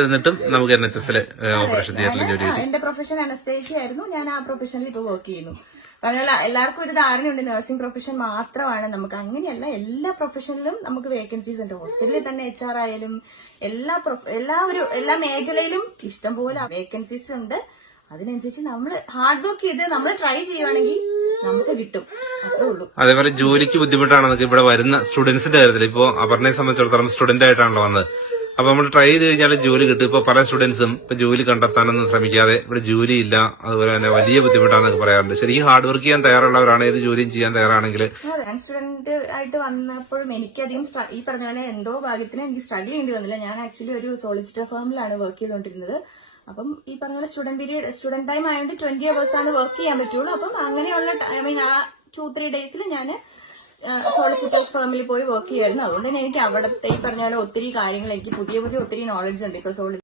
എന്നിട്ടും നമുക്ക് NHS operation തിയേറ്ററിൽ ജോലി കിട്ടി. എന്റെ പ്രൊഫഷൻ അനസ്തേഷ്യ ആയിരുന്നു. ഞാൻ ആ പ്രൊഫഷനിൽ ഇപ്പോൾ വർക്ക് ചെയ്യുന്നു. പറഞ്ഞാൽ എല്ലാവർക്കും ഒരു ധാരണയുണ്ട് നഴ്സിംഗ് പ്രൊഫഷൻ മാത്രമാണ്. നമുക്ക് അങ്ങനെയല്ല, എല്ലാ പ്രൊഫഷനിലും നമുക്ക് വേക്കൻസീസ് ഉണ്ട്. ഹോസ്പിറ്റലിൽ തന്നെ HR ആയാലും എല്ലാ മേഖലയിലും ഇഷ്ടംപോലെ വേക്കൻസീസ് ഉണ്ട്. അതിനനുസരിച്ച് നമ്മൾ ഹാർഡ് വർക്ക് ചെയ്ത് നമ്മൾ ട്രൈ ചെയ്യുവാണെങ്കിൽ നമുക്ക് കിട്ടും, അത്രേ ഉള്ളൂ. അതേപോലെ ജോലിക്ക് ബുദ്ധിമുട്ടാണെന്നൊക്കെ ഇവിടെ വരുന്ന സ്റ്റുഡൻസിന്റെ കാര്യത്തിൽ ഇപ്പോ അപർണയെ സംബന്ധിച്ചിടത്തോളം സ്റ്റുഡന്റ് ആയിട്ടാണല്ലോ വന്നത്. അപ്പൊ നമ്മൾ ട്രൈ ചെയ്ത് കഴിഞ്ഞാൽ ജോലി കിട്ടും. ഇപ്പൊ പല സ്റ്റുഡൻസും ഇപ്പൊ ജോലി കണ്ടെത്താനൊന്നും ശ്രമിക്കാതെ ഇവിടെ ജോലിയില്ല, അതുപോലെ തന്നെ വലിയ ബുദ്ധിമുട്ടാണെന്നൊക്കെ പറയാറുണ്ട്. ശരിക്കും ഹാർഡ് വർക്ക് ചെയ്യാൻ തയ്യാറുള്ളവരാണ് ഏത് ജോലിയും ചെയ്യാൻ തയ്യാറാണെങ്കിൽ. ഞാൻ സ്റ്റുഡന്റ് ആയിട്ട് വന്നപ്പോഴും എനിക്കധികം ഈ പറഞ്ഞ പോലെ എന്തോ ഭാഗ്യത്തിന് എനിക്ക് സ്ട്രഗിൾ ചെയ്യേണ്ടി വന്നില്ല. ഞാൻ ആക്ച്വലി ഒരു സോളിസിറ്റർ ഫേമിലാണ് വർക്ക് ചെയ്തുകൊണ്ടിരുന്നത്. അപ്പം ഈ പറഞ്ഞ പോലെ സ്റ്റുഡന്റ് ടൈം ആയതുകൊണ്ട് 20 hours ആണ് വർക്ക് ചെയ്യാൻ പറ്റുള്ളൂ. അപ്പം അങ്ങനെയുള്ള ആ 2-3 ഡേയ്സിൽ ഞാൻ സോളിസിറ്റേഴ്സ് ഫേമിൽ പോയി വർക്ക് ചെയ്യുമായിരുന്നു. അതുകൊണ്ട് തന്നെ എനിക്ക് അവിടുത്തെ ഈ പറഞ്ഞ പോലെ ഒത്തിരി കാര്യങ്ങൾ, എനിക്ക് പുതിയ ഒത്തിരി നോളജ് ഉണ്ട്. ഇപ്പൊ